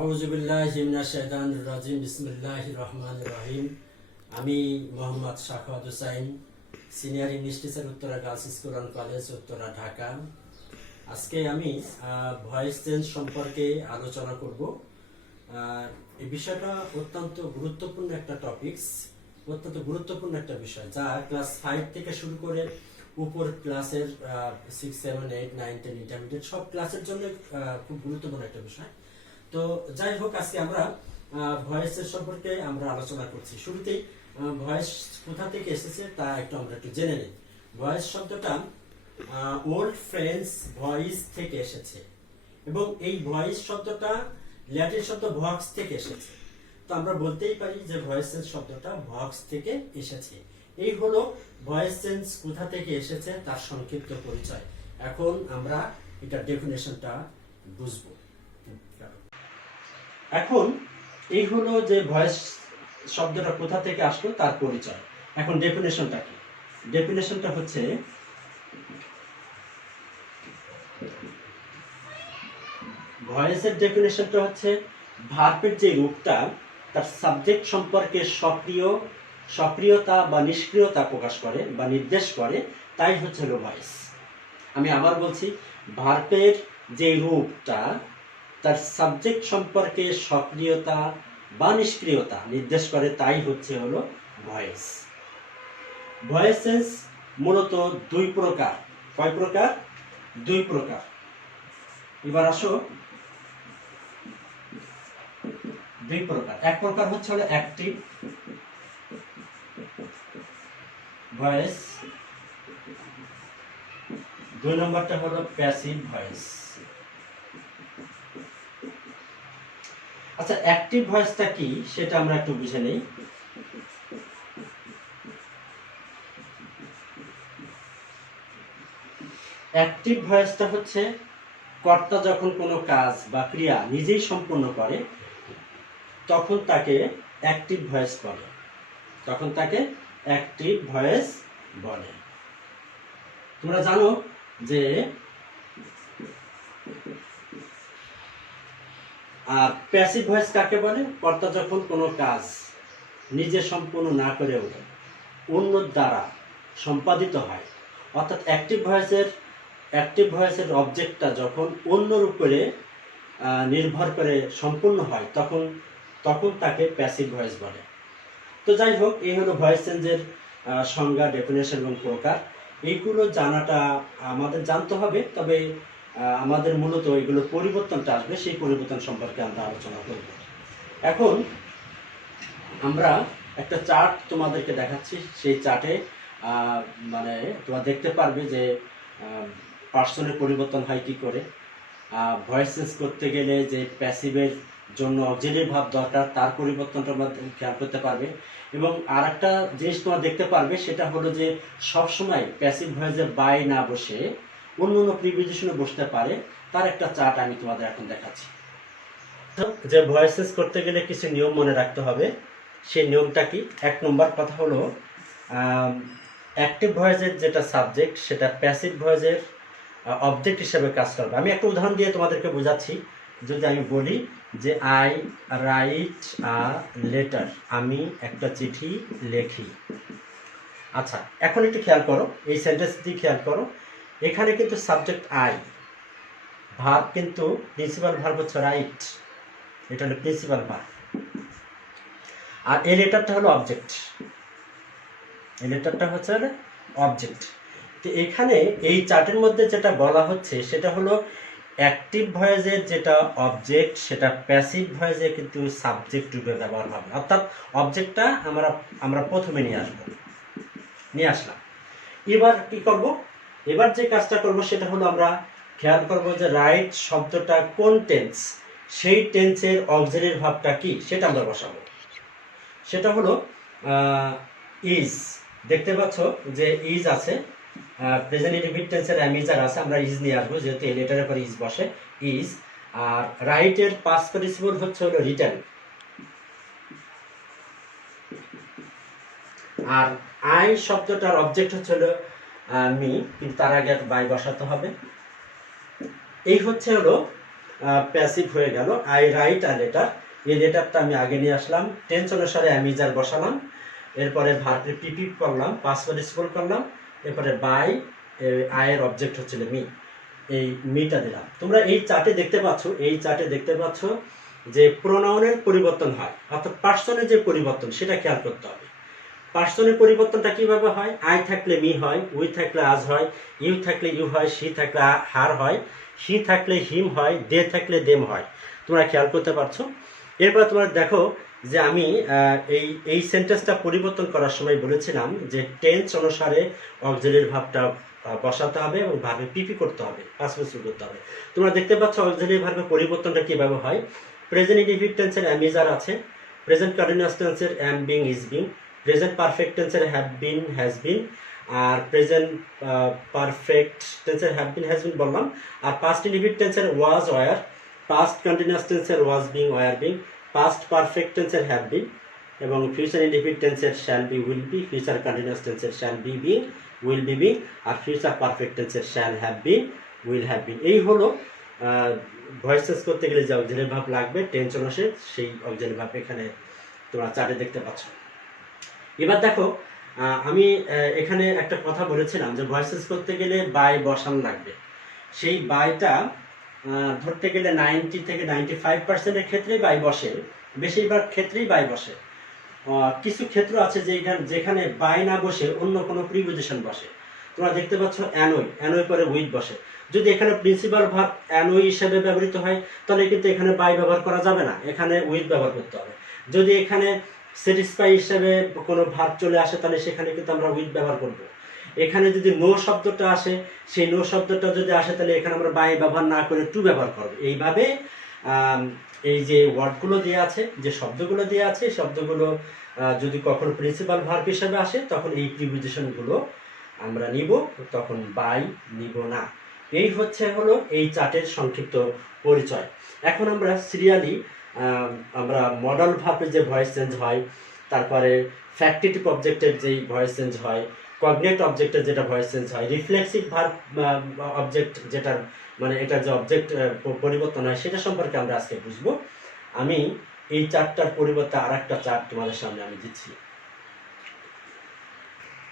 আউযুবিল্লাহি মিনাশ শাইতানির রাজিম বিসমিল্লাহির রহমানির রহিম। আমি Mohammad Shakhawat Hossain, senior English teacher, Uttara girls school and college, Uttara, Dhaka. আজকে আমি ভয়েস চেঞ্জ সম্পর্কে আলোচনা করব। এই বিষয়টা অত্যন্ত গুরুত্বপূর্ণ একটা টপিকস, অত্যন্ত গুরুত্বপূর্ণ একটা বিষয়, যা ক্লাস 5 থেকে শুরু করে উপর ক্লাসের 6, 7, 8, 9, 10 ইন্টারমিডিয়েট সব ক্লাসের জন্য খুব গুরুত্বপূর্ণ একটা বিষয়। তো যাই হোক, আজকে আমরা ভয়েসের সম্পর্কে আমরা আলোচনা করছি। শুরুতেই ভয়েস কোথা থেকে এসেছে তা আমরা একটু জেনে নিই। ভয়েস শব্দটা ওল্ড ফ্রেন্ডস ভয়েস থেকে এসেছে, এবং এই ভয়েস শব্দটা ল্যাটিন শব্দ ভক্স থেকে এসেছে। তো আমরা বলতেই পারি যে ভয়েস চেঞ্জ শব্দটা ভক্স থেকে এসেছে। এই হলো ভয়েস চেঞ্জ কোথা থেকে এসেছে তার সংক্ষিপ্ত পরিচয়। এখন আমরা এটা ডেফিনেশনটা বুঝবো। এখন এই হলো যে ভয়েস শব্দটা কোথা থেকে আসলো তার পরিচয়। এখন ডেফিনেশনটা কি? ডেফিনেশনটা হচ্ছে ভয়েসের ডেফিনেশনটা হচ্ছে ভার্বের যে রূপটা তার সাবজেক্ট সম্পর্কে সক্রিয়তা বা নিষ্ক্রিয়তা প্রকাশ করে বা নির্দেশ করে, তাই হচ্ছে হলো ভয়েস। আমি আবার বলছি, ভার্বের যে রূপটা তার সাবজেক্ট সম্পর্কে সক্রিয়তা বা নিষ্ক্রিয়তা নির্দেশ করে, তাই হচ্ছে হলো ভয়েস। ভয়েস চেঞ্জ মূলত দুই প্রকার। কয় প্রকার? দুই প্রকার। এবার আসো, দুই প্রকার। এক প্রকার হচ্ছে হলো অ্যাক্টিভ ভয়েস, দুই নম্বরটা হলো প্যাসিভ ভয়েস। আচ্ছা, অ্যাক্টিভ ভয়েসটা কি সেটা আমরা একটু বুঝে নেই। অ্যাক্টিভ ভয়েসটা হচ্ছে কর্তা যখন কোনো কাজ বা ক্রিয়া নিজেই সম্পন্ন করে তখন তাকে অ্যাক্টিভ ভয়েস বলে। তখন তাকে অ্যাক্টিভ ভয়েস বলে। তোমরা জানো যে আর প্যাসিভ ভয়েস কাকে বলে? কর্তা যখন কোনো কাজ নিজে সম্পূর্ণ না করেও অন্যর দ্বারা সম্পাদিত হয়। অর্থাৎ অ্যাক্টিভ ভয়েসের অবজেক্টটা যখন অন্যর উপরে নির্ভর করে সম্পূর্ণ হয় তখন তাকে প্যাসিভ ভয়েস বলে। তো যাই হোক, এই হলো ভয়েস চেঞ্জের সংজ্ঞা, ডেফিনেশন এবং প্রকার। এইগুলো জানাটা আমাদের জানতে হবে, তবে আমাদের মূলত এগুলো পরিবর্তনটা আসবে, সেই পরিবর্তন সম্পর্কে আমরা আলোচনা করব। এখন আমরা একটা চার্ট তোমাদেরকে দেখাচ্ছি। সেই চার্টে মানে তোমরা দেখতে পারবে যে পার্সনের পরিবর্তন হয় কি করে। ভয়েস চেঞ্জ করতে গেলে যে প্যাসিভের জন্য অক্সিলারি ভার্ব দরকার তার পরিবর্তনটা তোমরা খেয়াল করতে পারবে। এবং আর একটা জিনিস তোমরা দেখতে পারবে, সেটা হলো যে সবসময় প্যাসিভ ভয়েসে বাই না বসে অন্য অন্য প্রিপোজিশনে বসতে পারে, তার একটা চার্ট আমি তোমাদের এখন দেখাচ্ছি। যে ভয়েস চেঞ্জ করতে গেলে কিছু নিয়ম মনে রাখতে হবে। সেই নিয়মটা কি? এক নম্বর কথা হলো অ্যাক্টিভ ভয়েসের যেটা সাবজেক্ট সেটা প্যাসিভ ভয়েসের অবজেক্ট হিসেবে কাজ করবে। আমি একটা উদাহরণ দিয়ে তোমাদেরকে বোঝাচ্ছি। যদি আমি বলি যে আই রাইট আ লেটার, আমি একটা চিঠি লেখি। আচ্ছা, এখন একটু খেয়াল করো, এই সেন্টেন্সটি খেয়াল করো। এখানে কিন্তু সাবজেক্ট আই, ভার্ব কিন্তু প্রিন্সিপাল ভার্ব হচ্ছে রাইট, এটা হলো প্রিন্সিপাল ভার্ব। আর এই লেটারটা হলো অবজেক্ট, এই লেটারটা হচ্ছে অবজেক্ট। তো এখানে এই চার্টের মধ্যে যেটা বলা হচ্ছে সেটা হলো অ্যাক্টিভ ভয়েসের যেটা অবজেক্ট সেটা প্যাসিভ ভয়েসে কিন্তু সাবজেক্ট রূপে ব্যবহার হবে। অর্থাৎ অবজেক্টটা আমরা প্রথমে নিয়ে আসলাম। এবার কি করব? এবার যে কাজটা করব সেটা হলো আমরা খেয়াল করব যে রাইট শব্দটা কোন টেন্স, সেই টেন্সের অক্সিলারি ভার্বটা কি সেটা আমরা বসাবো। সেটা হলো ইজ। দেখতে পাচ্ছ যে ইজ আছে, প্রেজেন্ট ইনডিফিনিট টেন্সের অ্যামিজার আছে, আমরা ইজ নিয়ে আসবো যেহেতু এই লেটারের পরে ইজ বসে, ইজ। আর রাইটের পাস্ট পার্টিসিপল হচ্ছে হলো রিটেন। আর আই শব্দটার অবজেক্ট হচ্ছে হলো মি, কিন্তু তার আগে বাই বসাতে হবে। এই হচ্ছে হলো প্যাসিভ হয়ে গেল। আই রাইট আ লেটার, এই লেটারটা আমি আগে নিয়ে আসলাম, টেন্স অনুসারে আমি যার বসালাম, এরপরে ভার্বের পিপি করলাম, পাস্ট পার্টিসিপল করলাম, এরপরে বাই, আয়ের অবজেক্ট হচ্ছিল মি, এই মিটা দিলাম। তোমরা এই চার্টে দেখতে পাচ্ছ, এই চার্টে দেখতে পাচ্ছ যে প্রোনাউনের পরিবর্তন হয়, অর্থাৎ পার্সনের যে পরিবর্তন সেটা খেয়াল করতে হবে। পার্সনের পরিবর্তনটা কিভাবে হয়? আই থাকলে মি হয়, উই থাকলে আজ হয়, ইউ থাকলে ইউ হয়, সি থাকলে হার হয়, হি থাকলে হিম হয়, দে থাকলে দেম হয়। তোমরা খেয়াল করতে পারছো? এরপর তোমরা দেখো যে আমি এই সেন্টেন্সটা পরিবর্তন করার সময় বলেছিলাম যে টেন্স অনুসারে অক্সিলারি ভার্বটা বসাতে হবে এবং ভার্বে পিপি করতে হবে, পাস্ট পার্টিসিপল করতে হবে। তোমরা দেখতে পাচ্ছ অক্সিলারি ভার্বের পরিবর্তনটা কিভাবে হয়। প্রেজেন্ট ইনডিফিনিট টেন্সের অ্যাম ইজ আর আছে, প্রেজেন্ট কন্টিনিউয়াস টেন্সের am being is being, present perfect টেন্সের হ্যাভ বিন হ্যাজ বিন, আর প্রেজেন্ট পারফেক্ট টেন্সের হ্যাভ বিন হ্যাজ বিন বললাম, আর পাস্ট ইনডিফিনিট টেন্সের ওয়াজ ওয়ার, পাস্ট কন্টিনিউয়াস টেন্সের was being were being, past perfect টেন্সের হ্যাভ বিন, এবং ফিউচার ইনডিফিনিট টেন্সের shall be will be, future continuous টেন্সের shall be being will be being, আর future perfect টেন্সের shall have been will have been. এই হলো voice change করতে গেলে যে অক্সিলারি ভার্ব লাগবে টেন্স অনুসারে, সেই অক্সিলারি ভার্ব এখানে তোমরা চার্টে দেখতে পাচ্ছ। এবার দেখো আমি এখানে একটা কথা বলেছিলাম যে ভয়েস চেঞ্জ করতে গেলে বাই বসানো লাগবে। সেই বাইটা ধরতে গেলে 90 থেকে 95% ক্ষেত্রেই বাই বসে, বেশিরভাগ ক্ষেত্রেই বাই বসে। কিছু ক্ষেত্র আছে যেখানে বাই না বসে অন্য কোনো প্রিপোজিশন বসে। তোমরা দেখতে পাচ্ছ অ্যানোই, অ্যানোই পরে উইথ বসে। যদি এখানে প্রিন্সিপাল ভার্ব অ্যানোই হিসেবে ব্যবহৃত হয় তাহলে কিন্তু এখানে বাই ব্যবহার করা যাবে না, এখানে উইথ ব্যবহার করতে হবে। যদি এখানে স্যাটিসফাই হিসেবে কোনো ভার্ব চলে আসে তাহলে সেখানে কিন্তু আমরা উইথ ব্যবহার করব। এখানে যদি নো শব্দটা আসে, সেই নো শব্দটা যদি আসে তাহলে এখানে আমরা বাই ব্যবহার না করে টু ব্যবহার করব। এইভাবে এই যে ওয়ার্ডগুলো দেওয়া আছে, যে শব্দগুলো দেওয়া আছে, শব্দগুলো যদি কখনো প্রিন্সিপাল ভার্ব হিসেবে আসে তখন এই প্রিপোজিশনগুলো আমরা নিব, তখন বাই নিব না। এই হলো এই চার্টের সংক্ষিপ্ত পরিচয়। এখন আমরা সিরিয়ালি আমরা মডাল ভার্বের যে ভয়েস চেঞ্জ হয়, তারপরে ফ্যাক্টিটিভ অবজেক্টের যেই ভয়েস চেঞ্জ হয়, কগনেট অবজেক্টের যেটা ভয়েস চেঞ্জ হয়, রিফ্লেক্সিভ ভার্ব অবজেক্ট যেটার মানে এটা যে অবজেক্ট পরিবর্তন হয় সেটা সম্পর্কে আমরা আজকে বুঝবো। আমি এই চার্টটার পরিবর্তে আর একটা চার্ট তোমাদের সামনে আমি দিচ্ছি।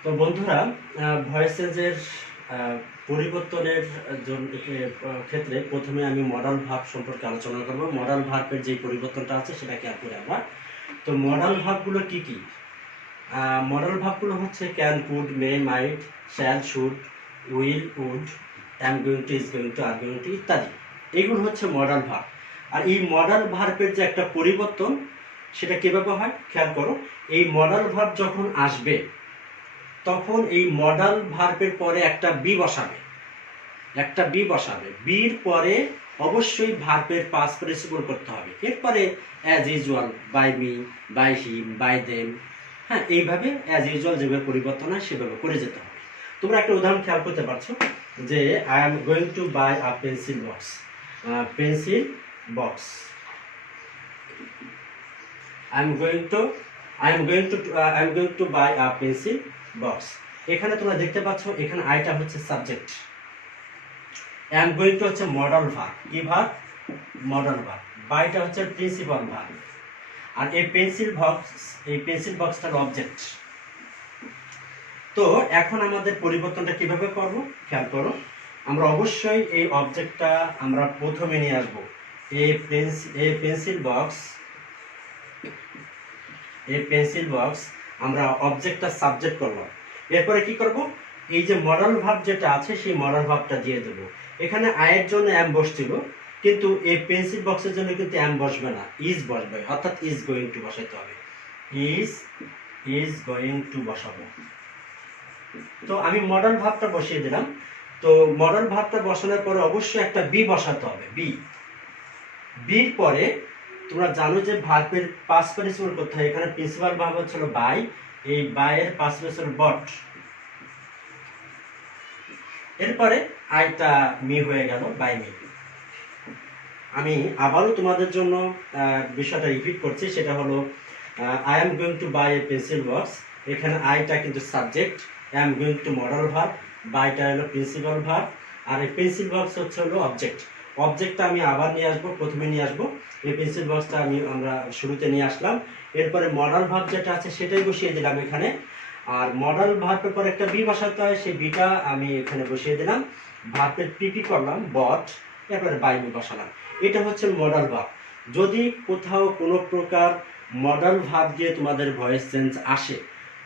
তো বন্ধুরা, ভয়েস চেঞ্জের পরিবর্তনের ক্ষেত্রে প্রথমে আমি মডাল ভার্ব সম্পর্কে আলোচনা করব। মডাল ভার্বের যে পরিবর্তনটা আছে সেটা খেয়াল করে আমরা। তো মডাল ভার্বগুলো কি কি? মডাল ভার্বগুলো হচ্ছে can, could, may, might, shall, should, will, would, am going to, is going to, are going to ইত্যাদি। এগুলো হচ্ছে মডাল ভার্ব। আর এই মডাল ভার্বের যে একটা পরিবর্তন সেটা কিভাবে হয় খেয়াল করো। এই মডাল ভার্ব যখন আসবে তখন এই মডাল ভার্বের পরে একটা বি বসাবে, একটা বি বসাবে। বির পরে অবশ্যই ভার্বের পাস্ট পার্টিসিপল করতে হবে। এরপরে as usual, by me, by him, by them, হ্যাঁ, এইভাবে অ্যাজ ইউজুয়াল যেভাবে পরিবর্তন হয় সেভাবে করে যেতে হবে। তোমরা একটা উদাহরণ খেয়াল করতে পারছো যে I am going to buy a pencil box, pencil box, I am going to buy a pencil box. এখানে তোমরা দেখতে পাচ্ছ এখানে আইটা হচ্ছে সাবজেক্ট, অ্যাম গোয়িং টু হচ্ছে মডাল ভার্ব। কি ভার্ব? Modal verb. বাইটা হচ্ছে প্রিন্সিপাল ভার্ব। আর এই পেন্সিল বক্সটার অবজেক্ট। তো এখন আমাদের পরিবর্তনটা কিভাবে করব খেয়াল করো। আমরা অবশ্যই এই অবজেক্টটা আমরা প্রথমে নিয়ে আসব। এই পেন্সিল বক্স আমরা অবজেক্টটা সাবজেক্ট করলাম। এরপরে কি করব? এই যে মডাল ভার্ব যেটা আছে সেই মডাল ভার্বটা দিয়ে দেবো। এখানে আয়ের জন্য অ্যাম বসছিল, কিন্তু এই পেন্সিল বক্সের জন্য কিন্তু অ্যাম বসবে না, ইজ বসবে, অর্থাৎ ইজ গোয়িং টু বসাইতে হবে। ইজ গোয়িং টু বসাবো। তো আমি মডাল ভার্বটা বসিয়ে দিলাম। তো মডাল ভার্বটা বসানোর পরে অবশ্যই একটা বি বসাতে হবে। বির পরে তোমরা জানো যে ভার্বের পাস্ট পার্টিসিপল করতে হয়। এখানে প্রিন্সিপাল ভার্ব হচ্ছিল বাই, এই বাইয়ের পাস্ট পার্টিসিপল বট। এরপরে আইটা মি হয়ে গেল, বাই মি। আমি আবারও তোমাদের জন্য বিষয়টা রিপিট করছি, সেটা হলো I am going to buy a pencil box. এখানে আইটা কিন্তু subject, I am going to modal verb, বাইটা হলো প্রিন্সিপাল ভার্ব, আর এই পেন্সিল বক্স হচ্ছে হলো অবজেক্ট। অবজেক্টটা আমি আবার নিয়ে আসবো, প্রথমে নিয়ে আসবো এই পেন্সিল বক্সটা আমরা শুরুতে নিয়ে আসলাম। এরপরে মডাল ভার্ব যেটা আছে সেটাই বসিয়ে দিলাম এখানে। আর মডাল ভার্বের পর একটা বি বসাতে হয়, সেই বিটা আমি এখানে বসিয়ে দিলাম। ভার্বের পিপি করলাম বট, এরপরে বাইমি বসালাম। এটা হচ্ছে মডাল ভার্ব। যদি কোথাও কোনো প্রকার মডাল ভার্ব দিয়ে তোমাদের ভয়েস চেঞ্জ আসে,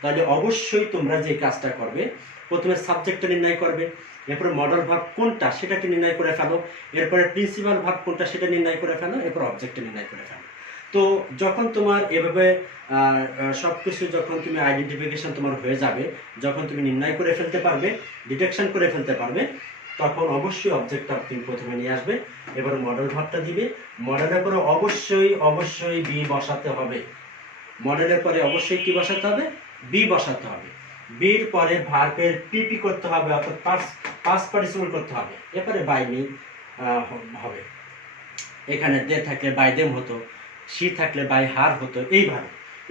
তাহলে অবশ্যই তোমরা যে কাজটা করবে, প্রথমে সাবজেক্টটা নির্ণয় করবে, এরপরে মডাল ভার্ব কোনটা সেটাকে নির্ণয় করে ফেলো, এরপরে প্রিন্সিপাল ভার্ব কোনটা সেটা নির্ণয় করে ফেলো, এরপর অবজেক্টটা নির্ণয় করে ফেলো। তো যখন তোমার এভাবে সব কিছু যখন তুমি আইডেন্টিফিকেশন তোমার হয়ে যাবে, যখন তুমি নির্ণয় করে ফেলতে পারবে, ডিটেকশন করে ফেলতে পারবে, তখন অবশ্যই অবজেক্টটা তুমি প্রথমে নিয়ে আসবে, এবার মডেল ভার্বটা দিবে। মডেলের পরে অবশ্যই বি বসাতে হবে। মডেলের পরে অবশ্যই কি বসাতে হবে? বি বসাতে হবে। বির পরে ভার্বের পিপি করতে হবে, অর্থাৎ পাস্ট পার্টিসিপল করতে হবে। এরপরে বাই মি হবে। এখানে দে থাকলে বাই দেম হতো, সি থাকলে বাই হার হতো।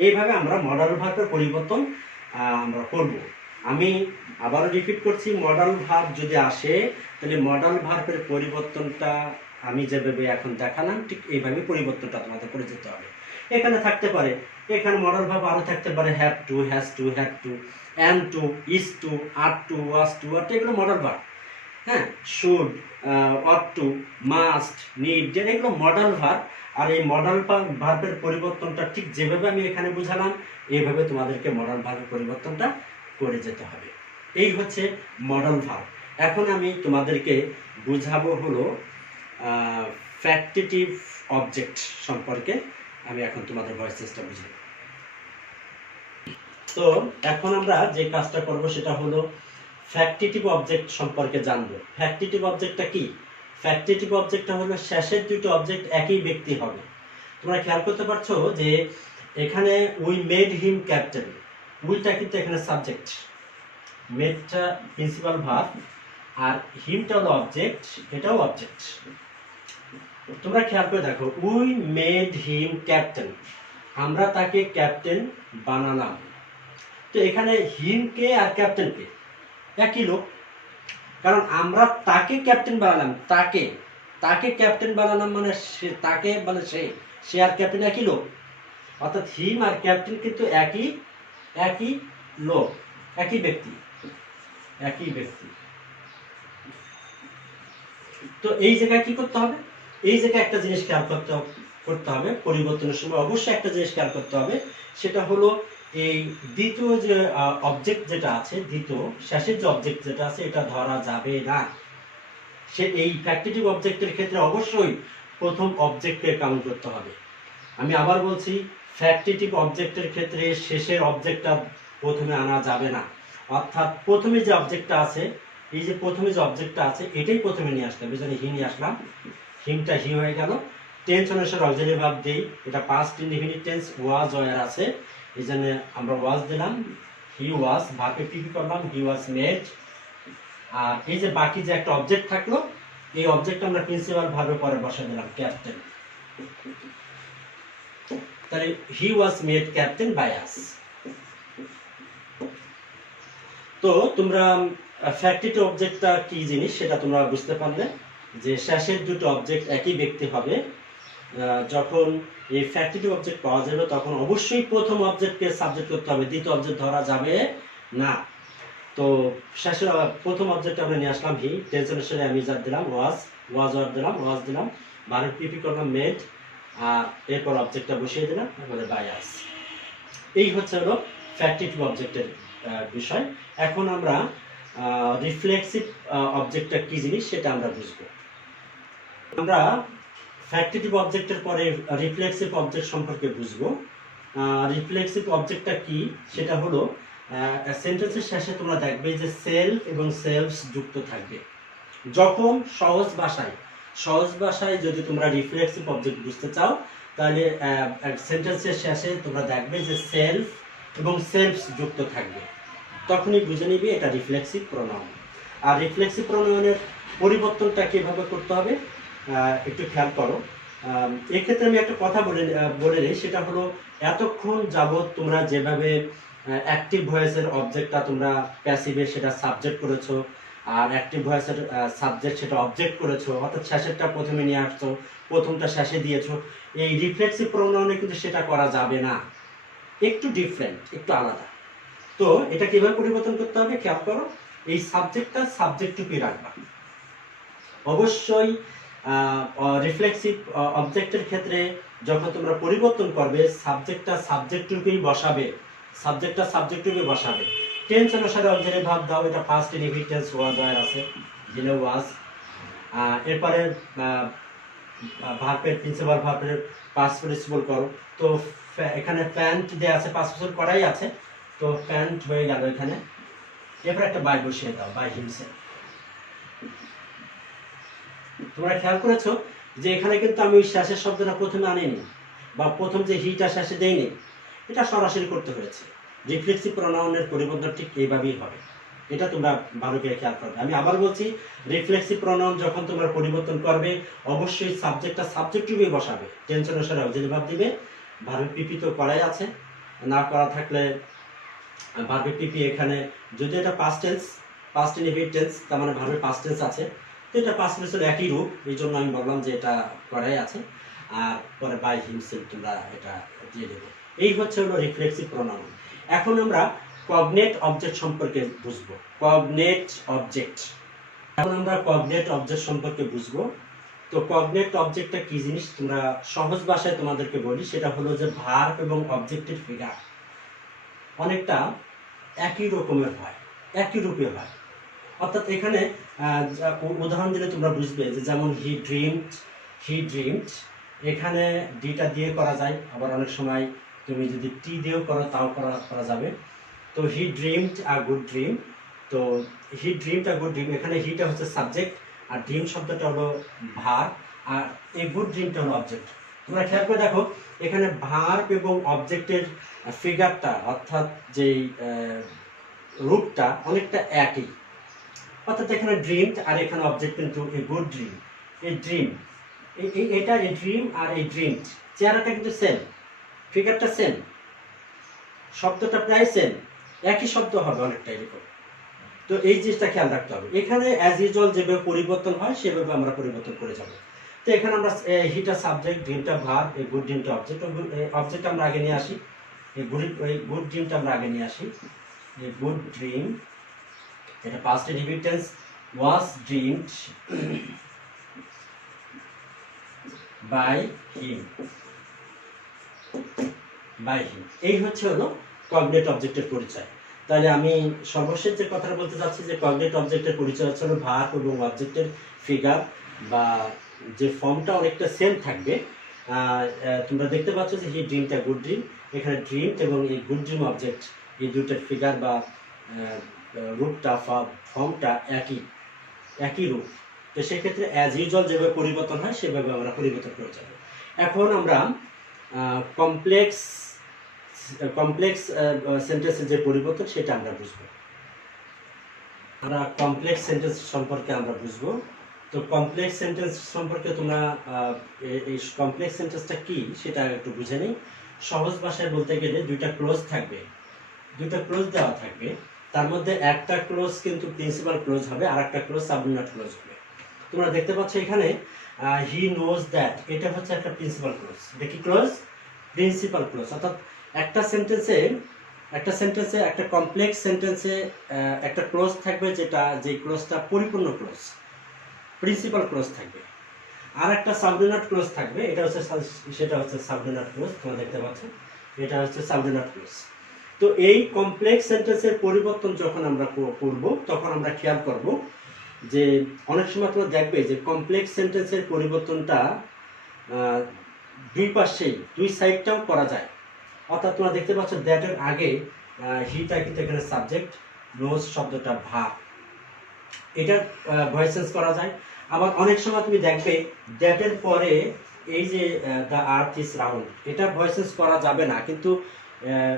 এইভাবে আমরা মডাল ভার্বের পরিবর্তন আমরা করব। আমি আবারও রিপিট করছি, মডাল ভার্ব যদি আসে তাহলে মডাল ভার্বের পরিবর্তনটা আমি যেভাবে এখন দেখালাম ঠিক এইভাবে পরিবর্তনটা তোমাদের করে যেতে হবে। এখানে থাকতে পারে, এখানে মডাল ভার্ব আরও থাকতে পারে have to, has to, had to, am to, is to, are to, was to, এগুলো মডাল ভার্ব। হ্যাঁ, should, ought to, must, need, এগুলো মডাল ভার্ব। আর এই মডাল ভার্বের পরিবর্তনটা ঠিক যেভাবে আমি এখানে বুঝালাম, এইভাবে তোমাদেরকে মডাল ভার্বের পরিবর্তনটা করে যেতে হবে। এই হচ্ছে মডাল ভার্ব। এখন আমি তোমাদেরকে বুঝাবো হলো ফ্যাক্টিটিভ অবজেক্ট সম্পর্কে। আমি এখন তোমাদের ভয়েস চেষ্টা বুঝি। তো এখন আমরা যে কাজটা করব সেটা হলো ফ্যাক্টিটিভ অবজেক্ট সম্পর্কে জানবো। ফ্যাক্টিটিভ অবজেক্টটা কি? ফ্যাক্টিটিভ অবজেক্টটা হলো শেষের দুটো অবজেক্ট একই ব্যক্তি হবে। তোমরা খেয়াল করতে পারছো যে এখানে উই মেড হিম ক্যাপ্টেন, উইটা কিন্তু এখানে সাবজেক্ট, মেডটা প্রিন্সিপাল ভার্ব, আর হিমটা হলো অবজেক্ট, এটাও অবজেক্ট। তোমরা খেয়াল করে দেখো, উই মেড হিম ক্যাপ্টেন, আমরা তাকে ক্যাপ্টেন বানালাম। তো এখানে হিমকে আর ক্যাপ্টেনকে একই লোক, কারণ আমরা তাকে ক্যাপ্টেন বানালাম, তাকে ক্যাপ্টেন বানালাম মানে সে, তাকে মানে সে আর ক্যাপ্টেন একই লোক। অর্থাৎ হিম আর ক্যাপ্টেন কিন্তু একই লোক, একই ব্যক্তি। তো এই জায়গায় কি করতে হবে? এই জায়গায় একটা জিনিস খেয়াল করতে হবে পরিবর্তনের সময় অবশ্যই একটা জিনিস খেয়াল করতে হবে, সেটা হলো এই দ্বিতীয় যে অবজেক্ট যেটা আছে, দ্বিতীয় শেষের যে অবজেক্ট যেটা আছে, এটা ধরা যাবে না। সে এই ফ্যাক্টিটিভ অবজেক্টের ক্ষেত্রে অবশ্যই প্রথম অবজেক্টকে কাউন্ট করতে হবে। আমি আবার বলছি, ফ্যাক্টিটিভ অবজেক্টের ক্ষেত্রে শেষের অবজেক্টটা প্রথমে আনা যাবে না। অর্থাৎ প্রথমে যে অবজেক্টটা আছে, এই যে প্রথমে যে অবজেক্টটা আছে এটাই প্রথমে নিয়ে আসতে হবে। যেন হি নিয়ে আসলাম, হিমটা হি হয়ে গেল। টেন্স অনুসারে অক্সিলারি ভার্ব দেই, এটা পাস্ট ইনডিফিনিট টেন্স, ওয়াজ ওয়্যার আছে, এই জন্য আমরা ওয়াজ দিলাম। হি ওয়াজ, ভার্বে পিপি করলাম, হি ওয়াজ মেড। আর এই যে বাকি যে একটা অবজেক্ট থাকলো, এই অবজেক্ট আমরা প্রিন্সিপাল ভার্বের পরে বসে দিলাম ক্যাপ্টেন। তাহলে he was made captain by us. তো তোমরা ফ্যাক্টিটিভ অবজেক্টটা কি জিনিস সেটা তোমরা বুঝতে পারলে, যে শেষের দুটো অবজেক্ট একই ব্যক্তি হবে। যখন এই ফ্যাক্টিটিভ অবজেক্ট পাওয়া যাবে তখন অবশ্যই প্রথম অবজেক্টকে সাবজেক্ট করতে হবে, দ্বিতীয় অবজেক্ট ধরা যাবে না। তো শেষে প্রথম অবজেক্ট আমরা নিয়ে আসলাম হি, টেন্স অনুসারে আমি যা দিলাম ওয়াজ ওয়ার দিলাম, ভার্ব পিপি করলাম মেড, আর এরপর অবজেক্টটা বসিয়ে দিলাম, তারপরে বাই আস। এই হচ্ছে হলো ফ্যাক্টিটিভ অবজেক্টের বিষয়। এখন আমরা রিফ্লেক্সিভ অবজেক্টটা কি জিনিস সেটা আমরা বুঝবো। আমরা ফ্যাক্টিটিভ অবজেক্টের পরে রিফ্লেক্সিভ অবজেক্ট সম্পর্কে বুঝবো। রিফ্লেক্সিভ অবজেক্টটা কি সেটা হলো, সেন্টেন্সের শেষে তোমরা দেখবে যে সেলফ এবং সেলফস যুক্ত থাকবে। যখন সহজ ভাষায় যদি তোমরা রিফ্লেক্সিভ অবজেক্ট বুঝতে চাও, তাহলে সেন্টেন্সের শেষে তোমরা দেখবে যে সেলফ এবং সেলফস যুক্ত থাকবে, তখনই বুঝে নিবি এটা রিফ্লেক্সিভ প্রোনাউন। আর রিফ্লেক্সিভ প্রোনাউনের পরিবর্তনটা কিভাবে করতে হবে একটু খেয়াল করো। এক্ষেত্রে আমি একটা কথা বলে নিই, সেটা হলো এতক্ষণ যাবৎ তোমরা যেভাবে অ্যাক্টিভ ভয়েসের অবজেক্টটা তোমরা প্যাসিভে সেটা সাবজেক্ট করেছো, আর অ্যাক্টিভ ভয়েসের সাবজেক্ট সেটা অবজেক্ট করেছো, অর্থাৎ শেষেরটা প্রথমে নিয়ে আসছো, প্রথমটা শেষে দিয়েছো। এই রিফ্লেক্সিভ প্রোনাউনে কিন্তু সেটা করা যাবে না, একটু ডিফারেন্ট, একটু আলাদা। তো এটা কিভাবে পরিবর্তন করতে হবে খেয়াল করো, এই সাবজেক্টটা সাবজেক্ট টুপি রাখবা অবশ্যই। রিফ্লেক্সিভ অবজেক্টের ক্ষেত্রে যখন তোমরা পরিবর্তন করবে সাবজেক্টটা সাবজেক্ট রূপেই বসাবে, সাবজেক্টটা সাবজেক্ট রূপে বসাবে। টেন্স অনুসারে অক্সিলারি ভার্ব দাও, এটা পাস্ট ইনডিফিনিট টেন্স ওয়াজ ওয়্যার আছে, জেনে ওয়াজ। এরপরে ভার্বের প্রিন্সিপাল ভার্বের পাস্ট পার্টিসিপল করো। তো এখানে প্যান্ট দেয়া আছে, পাস্ট পার্টিসিপল করাই আছে, তো প্যান্ট হয়ে গেল এখানে। এরপর একটা বাই বসিয়ে দাও, বাই হিমসেলফ। তোমরা খেয়াল করেছো যে এখানে কিন্তু আমি শেষের শব্দটা প্রথমে আনিনি, বা প্রথম যে হিটা শেষে দেইনি, এটা সরাসরি করতে হয়েছে। রিফ্লেক্সিভ প্রোনাউনের পরিবর্তন ঠিক এইভাবেই হবে, এটা তোমরা ভালো করে খেয়াল করবে। আমি আবার বলছি, রিফ্লেক্সিভ প্রোনাউন যখন তোমরা পরিবর্তন করবে অবশ্যই সাবজেক্টটা সাবজেক্ট রূপে বসাবে, টেন্স অনুসারে অক্সিলারি ভার্ব দিবে। ভার্ব পিপি তো করাই আছে, না করা থাকলে ভার্ব পিপি এখানে, যদি এটা past tense, past indefinite tense, তার মানে ভার্বের পাস্ট টেন্স আছে, তো এটা পাস্ট টেন্সের একই রূপ, এই জন্য আমি বললাম যে এটা করাই আছে। আর পরে বাই হিমসেলফ তোমরা এটা দিয়ে দেবে। এই হচ্ছে হলো রিফ্লেক্সিভ প্রোনাউন। এখন আমরা কগনেট অবজেক্ট সম্পর্কে বুঝবো। কগনেট অবজেক্ট, এখন আমরা কগনেট অবজেক্ট সম্পর্কে বুঝবো। তো কগনেট অবজেক্টটা কি জিনিস তোমরা সহজ ভাষায় তোমাদেরকে বলি, সেটা হলো যে ভার্ব এবং অবজেক্টের ফিগার অনেকটা একই রকমের হয়, একই রূপে হয়। অর্থাৎ এখানে উদাহরণ দিলে তোমরা বুঝবে যে যেমন হি ড্রিমড, হি ড্রিমড, এখানে ডিটা দিয়ে করা যায়, আবার অনেক সময় তুমি যদি টি দিয়েও করো তাও করা যাবে। তো হি ড্রিমড আ গুড ড্রিম, তো হি ড্রিমড আ গুড ড্রিম, এখানে হিটা হচ্ছে সাবজেক্ট আর ড্রিম শব্দটা হলো ভার্ব, আর এই গুড ড্রিমটা হলো অবজেক্ট। তোমরা খেয়াল করে দেখো এখানে ভার্ব এবং অবজেক্টের ফিগারটা, অর্থাৎ যেই রূপটা অনেকটা একই। অর্থাৎ এখানে ড্রিম আর এখানে অবজেক্ট কিন্তু এই গুড ড্রিম, এই ড্রিম, এটা এই ড্রিম আর এই ড্রিম, চেহারাটা কিন্তু সেম, ফিগারটা সেম, শব্দটা প্রায় সেম, একই শব্দ হবে অনেকটা এরকম। তো এই জিনিসটা খেয়াল রাখতে হবে। এখানে অ্যাজ ইউজুয়াল যেভাবে পরিবর্তন হয় সেভাবে আমরা পরিবর্তন করে যাব। তো এখানে আমরা হিটা সাবজেক্ট, ড্রিমটা ভার্ব, এই গুড ড্রিমটা অবজেক্ট। অবজেক্ট আমরা আগে নিয়ে আসি, এই গুড ড্রিমটা আমরা আগে নিয়ে আসি। এই গুড ড্রিম, এটা past indefinite tense, was dreamed by him, by him। এই হচ্ছে হলো কগনেট অবজেক্টের পরিচয়। তাহলে আমি সর্বশেষ যে কথাটা বলতে চাচ্ছি যে কগনেট অবজেক্টের পরিচয় হচ্ছে হলো ভার্ব এবং অবজেক্টের ফিগার বা যে ফর্মটা অনেকটা সেম থাকবে। তোমরা দেখতে পাচ্ছ যে হি ড্রিমটা গুড ড্রিম, এখানে ড্রিম এবং এই গুড ড্রিম অবজেক্ট, এই দুইটার ফিগার বা রূপটা, ফর্মটা একই রূপ। তো সেক্ষেত্রে অ্যাজ ইউজুয়াল যেভাবে পরিবর্তন হয় সেভাবে আমরা পরিবর্তন করে যাব। এখন আমরা কমপ্লেক্স সেন্টেন্সের যে পরিবর্তন সেটা আমরা বুঝবো। আমরা কমপ্লেক্স সেন্টেন্স সম্পর্কে আমরা বুঝবো। তো কমপ্লেক্স সেন্টেন্স সম্পর্কে তোমরা এই কমপ্লেক্স সেন্টেন্সটা কি সেটা একটু বুঝে নিই। সহজ ভাষায় বলতে গেলে দুইটা ক্লোজ থাকবে, দুইটা ক্লোজ দেওয়া থাকবে, তার মধ্যে একটা ক্লোজ কিন্তু প্রিন্সিপাল ক্লোজ হবে আর একটা ক্লোজ সাবঅর্ডিনেট ক্লোজ হবে। তোমরা দেখতে পাচ্ছ এখানে হি নোজ দ্যাট, এটা হচ্ছে একটা প্রিন্সিপাল ক্লোজ। এটা কি ক্লোজ? Principal clause. অর্থাৎ একটা সেন্টেন্সে একটা কমপ্লেক্স সেন্টেন্সে একটা ক্লোজ থাকবে, যে ক্লোজটা পরিপূর্ণ ক্লোজ, প্রিন্সিপাল ক্লোজ থাকবে। আর একটা সাবঅর্ডিনেট ক্লোজ থাকবে, সেটা হচ্ছে সাবঅর্ডিনেট ক্লোজ। তোমরা দেখতে পাচ্ছ এটা হচ্ছে সাবঅর্ডিনেট ক্লোজ। তো এই কমপ্লেক্স সেন্টেন্সের পরিবর্তন যখন আমরা করব তখন আমরা খেয়াল করব যে অনেক সময় তোমরা দেখবে যে কমপ্লেক্স সেন্টেন্সের পরিবর্তনটা দুই সাইডটাও করা যায়। অর্থাৎ তোমরা দেখতে পাচ্ছ দ্যাটের আগে হিটা কিন্তু এখানে সাবজেক্ট, নোজ শব্দটা ভার্ব, এটা ভয়েস চেঞ্জ করা যায়। আবার অনেক সময় তুমি দেখবে দ্যাটের পরে এই যে দ্য আর্থ ইজ রাউন্ড, এটা ভয়েস চেঞ্জ করা যাবে না, কিন্তু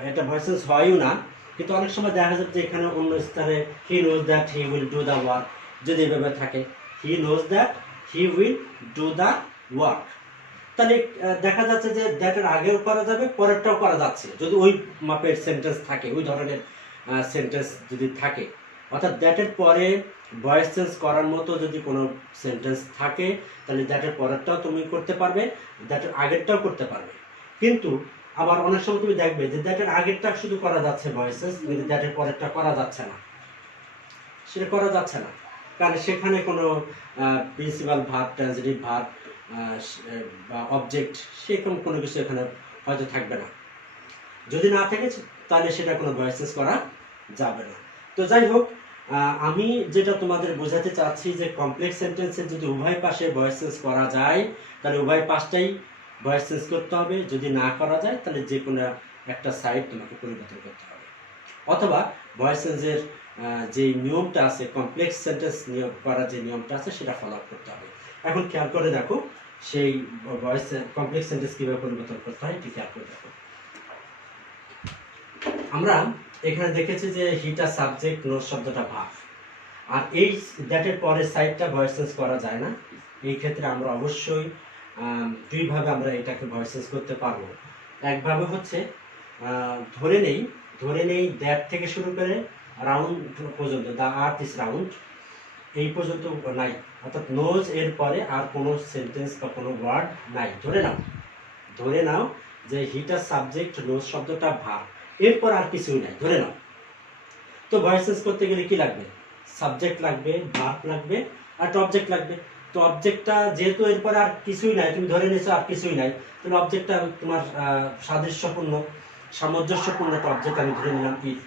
এটা ভয়েস চেঞ্জ হয়ও না। কিন্তু অনেক সময় দেখা যাবে যে এখানে অন্য স্থানে he knows that he will do the work, যদি এভাবে থাকে he knows that he will do the work, তাহলে দেখা যাচ্ছে যে দ্যাটের আগেও করা যাবে, পরেরটাও করা যাচ্ছে, যদি ওই মাপের সেন্টেন্স থাকে, ওই ধরনের সেন্টেন্স যদি থাকে। অর্থাৎ দ্যাটের পরে ভয়েস চেঞ্জ করার মতো যদি কোনো সেন্টেন্স থাকে তাহলে দ্যাটের পরেরটাও তুমি করতে পারবে, দ্যাটের আগেরটাও করতে পারবে। কিন্তু আবার অনেক সময় তুমি দেখবে যে দ্যাটের আগেরটা শুধু করা যাচ্ছে ভয়েস চেঞ্জ, কিন্তু দ্যাটের পরেরটা করা যাচ্ছে না, সেটা করা যাচ্ছে না, কারণ সেখানে কোনো প্রিন্সিপাল ভার্ব, ট্রানজিটিভ ভার্ব বা অবজেক্ট সেরকম কোনো কিছু এখানে হয়তো থাকবে না। যদি না থাকে তাহলে সেটা কোনো ভয়েস চেঞ্জ করা যাবে না। তো যাই হোক, আমি যেটা তোমাদের বোঝাতে চাচ্ছি যে কমপ্লেক্স সেন্টেন্সে যদি উভয় পাশে ভয়েস চেঞ্জ করা যায় তাহলে উভয় পাশটাই ভয়েস চেঞ্জ করতে হবে, যদি না করা যায় তাহলে যে কোনো একটা সাইড তোমাকে পরিবর্তন করতে হবে, অথবা ভয়েস চেঞ্জের যে নিয়মটা আছে, কমপ্লেক্স সেন্টেন্স নিয়োগ করার যে নিয়মটা আছে সেটা ফলো আপ করতে হবে। এখন খেয়াল করে দেখো সেই ভয়েস কমপ্লেক্স সেন্টেন্স কীভাবে পরিবর্তন করতে হয় এটি খেয়াল করে দেখো। আমরা এখানে দেখেছি যে হিটা সাবজেক্ট, নোট শব্দটা ভার্ব, আর এই দ্যাটের পরের সাইডটা ভয়েস চেঞ্জ করা যায় না। এই ক্ষেত্রে আমরা অবশ্যই দুইভাবে আমরা এটাকে ভয়েস চেঞ্জ করতে পারবো। একভাবে হচ্ছে ধরে নেই দ্যাট থেকে শুরু করে রাউন্ড পর্যন্ত, দ্য আর্থ ইজ রাউন্ড, এই পর্যন্ত নাই, অর্থাৎ নোজ এর পরে আর কোনো সেন্টেন্স বা কোনো ওয়ার্ড নাই। ধরে নাও যে হিটার সাবজেক্ট, নোজ শব্দটা ভার্ব, এরপর আর কিছুই নাই, ধরে নাও। তো ভয়েস চেঞ্জ করতে গেলে কি লাগবে? সাবজেক্ট লাগবে, ভার্ব লাগবে, আর একটা অবজেক্ট লাগবে। তো অবজেক্টটা যেহেতু এরপর আর কিছুই নাই, তুমি ধরে নিয়েছো আর কিছুই নাই, তাহলে অবজেক্টটা তোমার সাদৃশ্যপূর্ণ, সামঞ্জস্যপূর্ণ একটা অবজেক্ট আমি ধরে নিলাম ইট।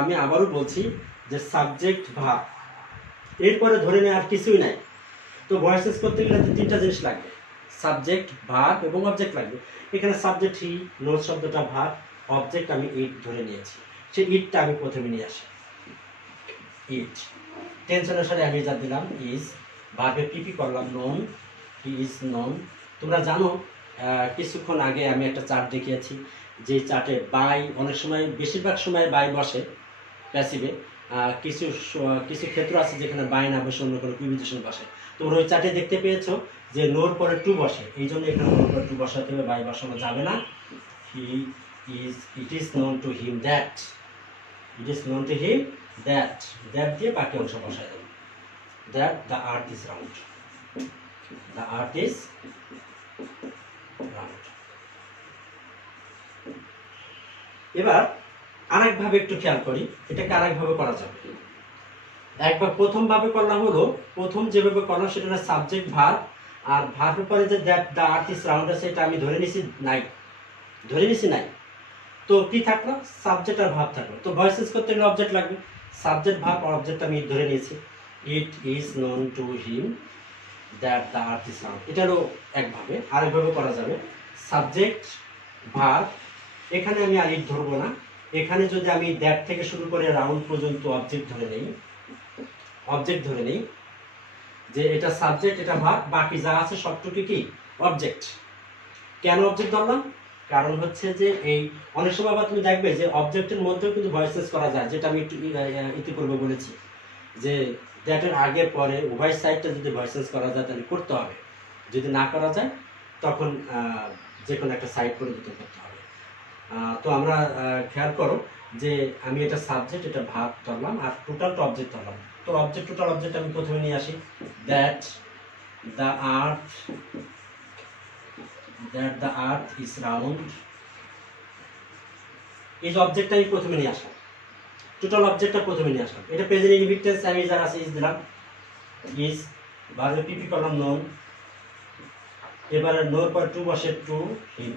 আমি আবারও বলছি যে সাবজেক্ট ভার্ব, এরপরে ধরে নেই আর কিছুই নাই। তো ভয়েস চেঞ্জ করতে গেলে তিনটা জিনিস লাগবে, সাবজেক্ট, ভার্ব এবং অবজেক্ট লাগবে। এখানে সাবজেক্ট হি, নোট শব্দটা ভার্ব, অবজেক্ট আমি ইট ধরে নিয়েছি, সেই ইটটা আমি প্রথমে নিয়ে আসি। ইট টেনশনের সাথে আমি যা দিলাম ইজ, ভার্বে পিপি করলাম নোন, হি ইজ নোন। তোমরা জানো কিছুক্ষণ আগে আমি একটা চার্ট দেখিয়েছি, যে চার্টে বাই, অনেক সময় বেশিরভাগ সময় বাই বসে প্যাসিভে, কিছু ক্ষেত্র আছে যেখানে বাই না বসে অন্য কোনো প্রিপোজিশন বসে। তোমরা ওই চার্টে দেখতে পেয়েছো যে নোর পরে টু বসে, এই জন্য এখানে নোর পরে টু বসাতে হবে, বাই বসানো যাবে না। It is known to him that, it is known to him that, that দিয়ে বাকি অংশ বসায় দেবে, that the earth is round, the earth is round. এবার আরেকভাবে একটু খেয়াল করি, এটাকে আরেকভাবে করা যাবে। একবার প্রথম ভাবে করলাম হলো, প্রথম যেভাবে করলাম সেটা হলো সাবজেক্ট ভার্ব, আর ভার্বের পরে যে that the earth is round আছে এটা আমি ধরে নিছি নাই, তো কি থাকলো? সাবজেক্ট আর ভার্ব থাকলো। তো ভয়েস চেঞ্জ করতে গেলে অবজেক্ট লাগবে, সাবজেক্ট ভার্ব আর অবজেক্ট আমি ধরে নিয়েছি, it is known to him that the earth is round. এটা হলো একভাবে। আরেকভাবে করা যাবে সাবজেক্ট ভার্ব, এখানে আমি আর ইট ধরবো না, এখানে যদি আমি দ্যাট থেকে শুরু করে রাউন্ড পর্যন্ত অবজেক্ট ধরে নেই, যে এটা সাবজেক্ট, এটা ভার্ব, বাকি যা আছে সবটুকু কি অবজেক্ট। কেন অবজেক্ট ধরলাম? কারণ হচ্ছে যে এই অনেক সময় আবার তুমি দেখবে যে অবজেক্টের মধ্যেও কিন্তু ভয়েস চেঞ্জ করা যায়, যেটা আমি একটু ইতিপূর্বে বলেছি যে দ্যাটের আগে পরে উভয় সাইডটা যদি ভয়েস চেঞ্জ করা যায় তাহলে করতে হবে, যদি না করা যায় তখন যে কোনো একটা সাইড পরিবর্তন করতে হবে। তো আমরা খেয়াল করো যে আমি এটা সাবজেক্ট, এটা ভার্ব ধরলাম, আর টোটালটা অবজেক্ট ধরলাম। তো টোটাল অবজেক্ট আমি প্রথমে নিয়ে আসি, that the earth is round, এই যে অবজেক্টটা আমি প্রথমে নিয়ে আসলাম, টোটাল অবজেক্টটা প্রথমে নিয়ে আসলাম। এটা প্রেজেন্ট ইনডিফিনিট টেন্স, আমি যারা আছে ইজ দিলাম, ইজ, ভার্বে পিপি করলাম নোন, এবারে নোর পর টু বসে টু হিম।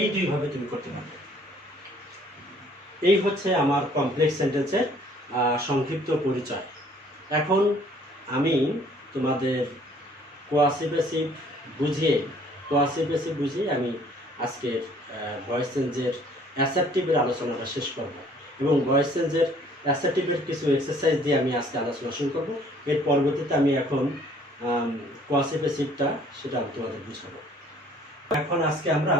এই দুইভাবে তুমি করতে পারবে। এই হচ্ছে আমার কমপ্লেক্স সেন্টেন্সের সংক্ষিপ্ত পরিচয়। এখন আমি তোমাদের কোয়াসিভ প্যাসিভ বুঝিয়ে আমি আজকের ভয়েস চেঞ্জের অ্যাসার্টিভের আলোচনাটা শেষ করব, এবং ভয়েস চেঞ্জের অ্যাসার্টিভের কিছু এক্সারসাইজ দিয়ে আমি আজকে আলোচনা শুরু করব। এর পরবর্তীতে আমি এখন কোয়াসিভ প্যাসিভটা সেটা তোমাদের বুঝাবো। এখন আজকে আমরা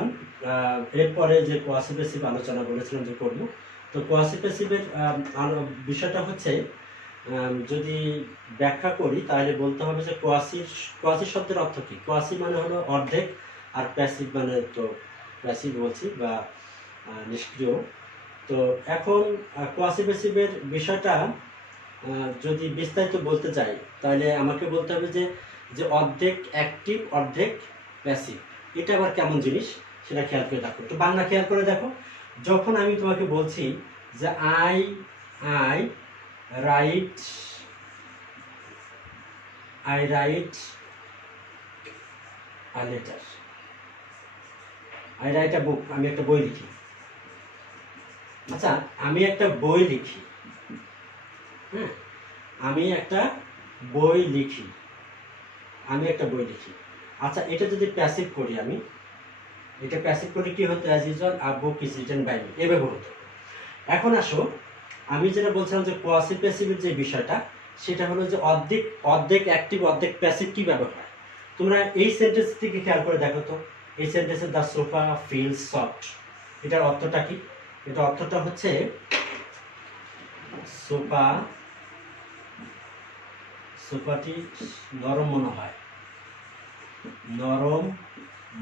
এরপরে যে কোয়াসিভ প্যাসিভ আলোচনা বলেছিলাম যে করব, তো কোয়াসিভ প্যাসিভের বিষয়টা হচ্ছে, যদি ব্যাখ্যা করি তাহলে বলতে হবে যে কোয়াসি শব্দের অর্থ কি? কোয়াসি মানে হলো অর্ধেক, আর প্যাসিভ মানে তো প্যাসিভ বলছি বা নিষ্ক্রিয়। তো এখন কোয়াসিভেসিভের বিষয়টা যদি বিস্তারিত বলতে চাই তাহলে আমাকে বলতে হবে যে যে অর্ধেক অ্যাক্টিভ অর্ধেক প্যাসিভ, এটা আবার কেমন জিনিস সেটা খেয়াল করে দেখো, একটু বাংলা খেয়াল করে দেখো। যখন আমি তোমাকে বলছি যে I I write a letter, I write a book, আমি একটা বই লিখি। আচ্ছা, আমি একটা বই লিখি, হ্যাঁ, আমি একটা বই লিখি, আচ্ছা এটা যদি প্যাসিভ করি, আমি এটা প্যাসিভ করি কি হতো, as usual a book is written by me, এভাবে হতো। এখন আসো, আমি যেটা বলছিলাম যে কোয়াসিভ প্যাসিভের যে বিষয়টা, সেটা হলো যে অর্ধেক অর্ধেক অ্যাক্টিভ অর্ধেক প্যাসিভ কীভাবে হয়। তোমরা এই সেন্টেন্স থেকে খেয়াল করে দেখো তো, এই সেন্টেন্সে দ্য সোফা ফিলস সফট, এটার অর্থটা কি? এটা অর্থটা হচ্ছে সোফাটি নরম মনে হয়, নরম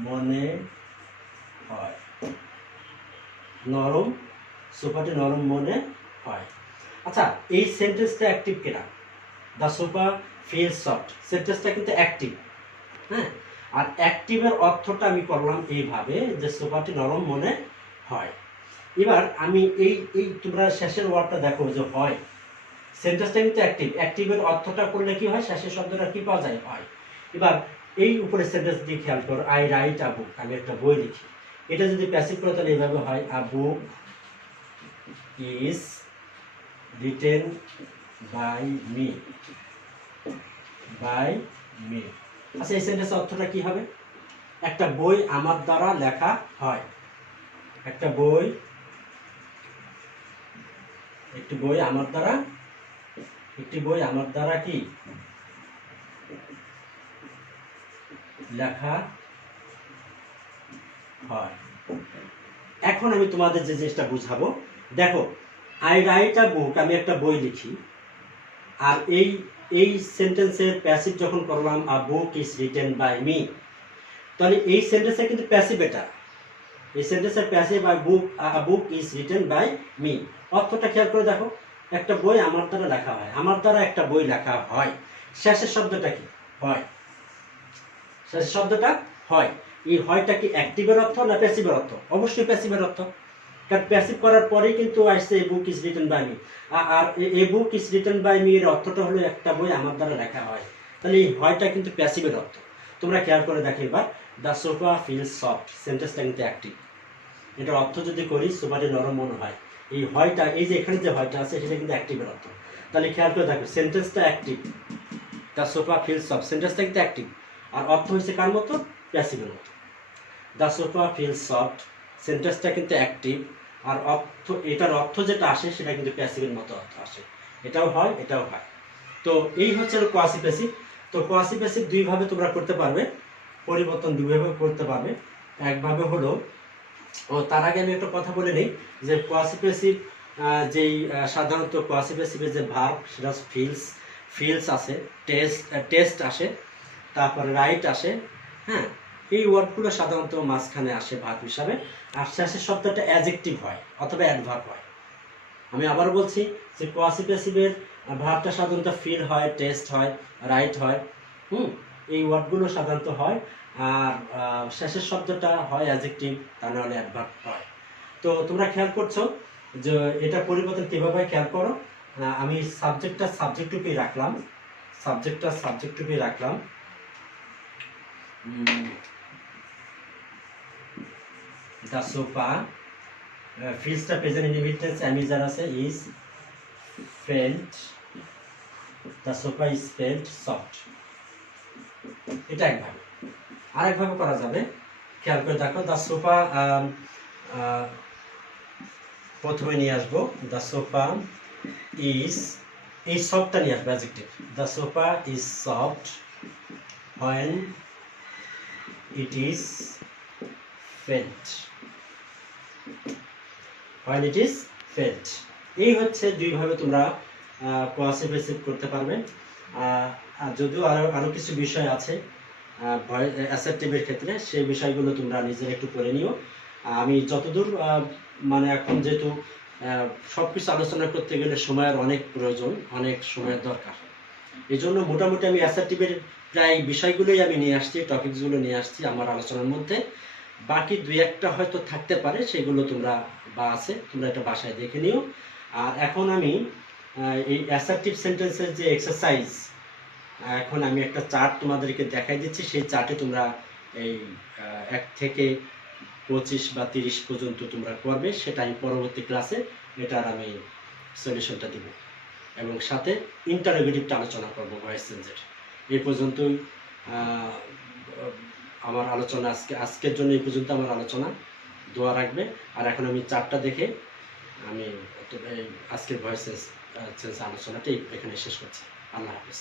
মনে হয়, নরম, সোফাটি নরম মনে হয়। আচ্ছা, এই সেন্টেন্সটা অ্যাক্টিভ কিনা? দ্য সোফা ফিলস সফট, সেন্টেন্সটা কিন্তু অ্যাক্টিভ, হ্যাঁ। আর অ্যাক্টিভের অর্থটা আমি করলাম এইভাবে যে সোফাটি নরম মনে হয়। এবার আমি এই তোমরা শেষের ওয়ার্ডটা দেখো যে হয়, সেন্টেন্সটা কিন্তু অ্যাক্টিভ, অ্যাক্টিভের অর্থটা করলে কি হয়, শেষের শব্দটা কি পাওয়া যায়, হয়। এবার এই উপরে সেন্টেন্স দিয়ে খেয়াল করো, আই রাইট আ বুক, আমি একটা বই লিখি। এটা যদি প্যাসিভ করে তাহলে এইভাবে হয়, a book is written by me, আচ্ছা এই সেন্টেন্সের অর্থটা কি হবে? একটা বই আমার দ্বারা লেখা হয়, একটি বই আমার দ্বারা কি লেখা হয়। এখন আমি তোমাদের যে জিনিসটা বুঝাবো, দেখো আই রাইট আ বুক, আমি একটা বই লিখি, আর এই সেন্টেন্সের প্যাসিভ যখন করলাম a book is written by me, তাহলে এই সেন্টেন্সে কিন্তু প্যাসিভ, এটা এই সেন্টেন্সের passive a book is written by me, অর্থটা খেয়াল করে দেখো, একটা বই আমার দ্বারা লেখা হয়, আমার দ্বারা একটা বই লেখা হয়, শেষের শব্দটা কি, হয়, শেষের শব্দটা হয়। এই হয়টা কি অ্যাক্টিভের অর্থ না প্যাসিভের অর্থ? অবশ্যই প্যাসিভের অর্থ, কারণ প্যাসিভ করার পরেই কিন্তু আসছে a book is written by me. আর a book is written by me এর অর্থটা হলো একটা বই আমার দ্বারা লেখা হয়, তাহলে এই হয়টা কিন্তু প্যাসিভের অর্থ। তোমরা খেয়াল করে দেখো এবার, দ্য সোফা ফিলস সফট, সেন্টেন্সটা কিন্তু অ্যাক্টিভ, এটার অর্থ যদি করি সোফাটি নরম মনে হয়, এই হয়টা, এই যে এখানে যে হয়টা আছে সেটা কিন্তু অ্যাক্টিভের অর্থ। তাহলে খেয়াল করে দেখো, সেন্টেন্সটা active, the sofa feels soft, সেন্টেন্সটা কিন্তু অ্যাক্টিভ, আর অর্থ হচ্ছে কার মতো, প্যাসিভের মতো। দ্য সোফা ফিলস সফট, সেন্টেন্সটা কিন্তু অ্যাক্টিভ, আর অর্থ, এটার অর্থ যেটা আসে সেটা কিন্তু প্যাসিভের মতো অর্থ আসে, এটাও হয় এটাও হয়। তো এই হচ্ছে কোয়াসি প্যাসিভ। তো কোয়াসি প্যাসিভ দুইভাবে তোমরা করতে পারবে, পরিবর্তন দুইভাবে করতে পারবে। একভাবে হলো, ও তার আগে আমি একটা কথা বলে নিই যে কোয়াসি প্যাসিভ যেই সাধারণত কোয়াসি প্যাসিভের যে ভার্ব সেটা ফিলস আসে, টেস্ট আসে, তারপরে রাইট আসে, হ্যাঁ, এই ওয়ার্ডগুলো সাধারণত মাঝখানে আসে ভার্ব হিসাবে, আর শেষের শব্দটা অ্যাডজেক্টিভ হয় অথবা অ্যাডভার্ব হয়। আমি আবার বলছি যে কোয়াসি প্যাসিভের ভার্বটা সাধারণত ফিল হয়, টেস্ট হয়, রাইট হয়, এই ওয়ার্ডগুলো সাধারণত হয়, আর শেষের শব্দটা হয় অ্যাডজেক্টিভ, তা নাহলে অ্যাডভার্ব হয়। তো তোমরা খেয়াল করছো যে এটা পরিবর্তন কীভাবে খেয়াল করো, আমি সাবজেক্টটা সাবজেক্ট রূপেই রাখলাম, দ্য সোফা, ফিলসটা প্রেজেন্ট ইনডিফিনিট আমি যারা আছে is felt, the sofa is felt soft, এটা একভাবে। আরেকভাবে করা যাবে, খেয়াল করে দেখো, দ্য সোফা প্রথমে নিয়ে আসবো, দ্য সোফা ইজ, এই সফটটা নিয়ে আসবো adjective, the sofa is soft when it is felt, এই হচ্ছে দুইভাবে তোমরা কোয়াসি প্যাসিভ করতে পারবে। যদিও আরো কিছু বিষয় আছে অ্যাসার্টিভের ক্ষেত্রে, সেই বিষয়গুলো তোমরা নিজেরা একটু করে নিও। আমি যতদূর মানে এখন যেহেতু সব কিছু আলোচনা করতে গেলে সময়ের অনেক প্রয়োজন, অনেক সময়ের দরকার। এই জন্য মোটামুটি আমি অ্যাসার্টিভের প্রায় বিষয়গুলোই আমি নিয়ে আসছি, টপিকসগুলো নিয়ে আসছি আমার আলোচনার মধ্যে। বাকি দুই একটা হয়তো থাকতে পারে, সেগুলো তোমরা তোমরা এটা বাসায় দেখে নিও। আর এখন আমি এই অ্যাসার্টিভ সেন্টেন্সের যে এক্সারসাইজ, এখন আমি একটা চার্ট তোমাদেরকে দেখাই দিচ্ছি। সেই চার্টে তোমরা এই 1 থেকে 25 বা 30 পর্যন্ত তোমরা করবে, সেটা আমি পরবর্তী ক্লাসে এটার আমি সলিউশনটা দিব, এবং সাথে ইন্টারোগেটিভটা আলোচনা করব ভয়েস চেঞ্জের। এই পর্যন্তই আমার আলোচনা, আজকের জন্য এই পর্যন্ত আমার আলোচনা। দোয়া রাখবে। আর এখন আমি চার্টটা দেখে আমি আজকের ভয়েস চেঞ্জ আলোচনাটি এখানে শেষ করছি। আল্লাহ হাফিজ।